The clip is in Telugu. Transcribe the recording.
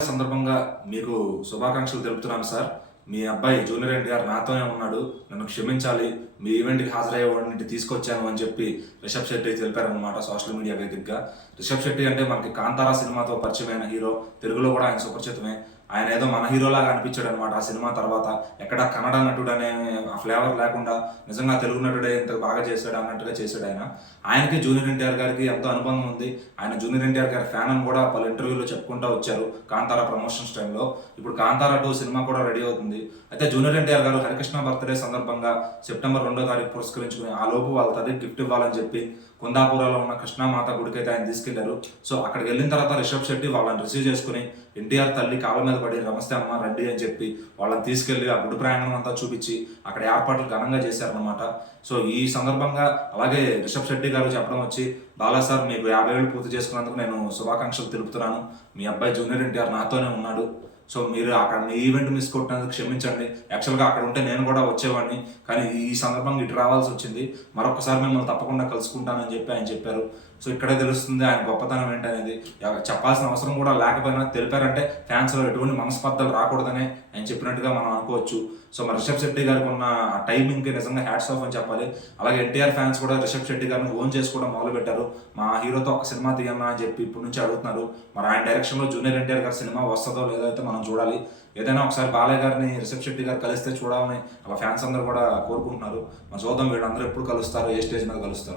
సందర్భంగా మీకు శుభాకాంక్షలు తెలుపుతున్నాను సార్. మీ అబ్బాయి జూనియర్ ఎన్టీఆర్ నాతోనే ఉన్నాడు. నన్ను క్షమించాలి. మీ ఈవెంట్‌కి హాజరయ్యేవాడిని తీసుకొచ్చాను అని చెప్పి రిషబ్ శెట్టి తెలిపారనమాట సోషల్ మీడియా వేదికగా. రిషబ్ శెట్టి అంటే మనకి 'కాంతార' సినిమాతో పరిచయమైన హీరో. తెలుగులో కూడా ఆయన సుపరిచితమే. ఆయన ఏదో మన హీరోలాగా అనిపించాడనమాట ఆ సినిమా తర్వాత. ఎక్కడ కన్నడ నటుడనే ఆ ఫ్లేవర్ లేకుండా నిజంగా తెలుగు నటుడే ఇంత బాగా చేశాడు అన్నట్టుగా చేశాడు ఆయన. ఆయనకి జూనియర్ ఎన్టీఆర్ గారికి ఎంతో అనుబంధం ఉంది. ఆయన జూనియర్ ఎన్టీఆర్ గారి ఫ్యాన్ అని కూడా పలు ఇంటర్వ్యూలో చెప్పుకుంటూ వచ్చారు 'కాంతార' ప్రమోషన్స్ టైంలో. ఇప్పుడు 'కాంతార 2' సినిమా కూడా రెడీ అవుతుంది. అయితే జూనియర్ ఎన్టీఆర్ గారు హరికృష్ణ బర్త్‌డే సందర్భంగా సెప్టెంబర్ 2వ తారీఖు పురస్కరించుకుని ఆ లోపు వాళ్ళ తండ్రికి గిఫ్ట్ ఇవ్వాలని చెప్పి కుందాపురాలో ఉన్న కృష్ణామాత గుడికైతే ఆయన తీసుకెళ్లారు. సో అక్కడికి వెళ్ళిన తర్వాత రిషబ్ శెట్టి వాళ్ళని రిసీవ్ చేసుకుని ఎన్టీఆర్ తల్లి కాళ్ళ మీద పడి నమస్తే అమ్మ రండి అని చెప్పి వాళ్ళని తీసుకెళ్లి ఆ గుడి ప్రయాణం అంతా చూపించి అక్కడ ఏర్పాట్లు ఘనంగా చేశారనమాట. సో ఈ సందర్భంగా అలాగే రిషబ్ శెట్టి గారు చెప్పడం వచ్చి, బాలా సార్ మీకు 50 ఏళ్ళు పూర్తి చేసుకున్నందుకు నేను శుభాకాంక్షలు తెలుపుతున్నాను. మీ అబ్బాయి జూనియర్ ఎన్టీఆర్ నాతోనే ఉన్నాడు. సో మీరు అక్కడ మీ ఈవెంట్ మిస్ కొట్టినందుకు క్షమించండి. యాక్చువల్‌గా అక్కడ ఉంటే నేను కూడా వచ్చేవాడిని. కానీ ఈ సందర్భంగా ఇటు రావాల్సి వచ్చింది. మరొకసారి మిమ్మల్ని తప్పకుండా కలుసుకుంటానని చెప్పి ఆయన చెప్పారు. సో ఇక్కడే తెలుస్తుంది ఆయన గొప్పతనం ఏంటనేది. చెప్పాల్సిన అవసరం కూడా లేకపోయినా తెలిపారంటే ఫ్యాన్స్‌లో ఎటువంటి మనస్పర్ధలు రాకూడదనే ఆయన చెప్పినట్టుగా మనం అనుకోవచ్చు. సో మరి రిషబ్ శెట్టి గారికి ఉన్న ఆ టైమింగ్‌కి నిజంగా హ్యాట్స్ ఆఫ్ అని చెప్పాలి. అలాగే ఎన్టీఆర్ ఫ్యాన్స్ కూడా రిషబ్ శెట్టి గారిని ఓన్ చేసుకోవడం మొదలుపెట్టారు. మా హీరోతో ఒక సినిమా తీయన్నా అని చెప్పి ఇప్పటి నుంచి అడుగుతున్నారు. మరి ఆయన డైరెక్షన్‌లో జూనియర్ ఎన్టీఆర్ గారి సినిమా వస్తదో లేదో అయితే మనం చూడాలి. ఏదైనా ఒకసారి బాలయ్య గారిని రిషబ్ శెట్టి గారు కలిస్తే చూడాలని అలా ఫ్యాన్స్ అందరూ కూడా కోరుకుంటున్నారు. మరి చూద్దాం వీళ్ళందరూ ఎప్పుడు కలుస్తారో, ఏ స్టేజ్ మీద కలుస్తారో.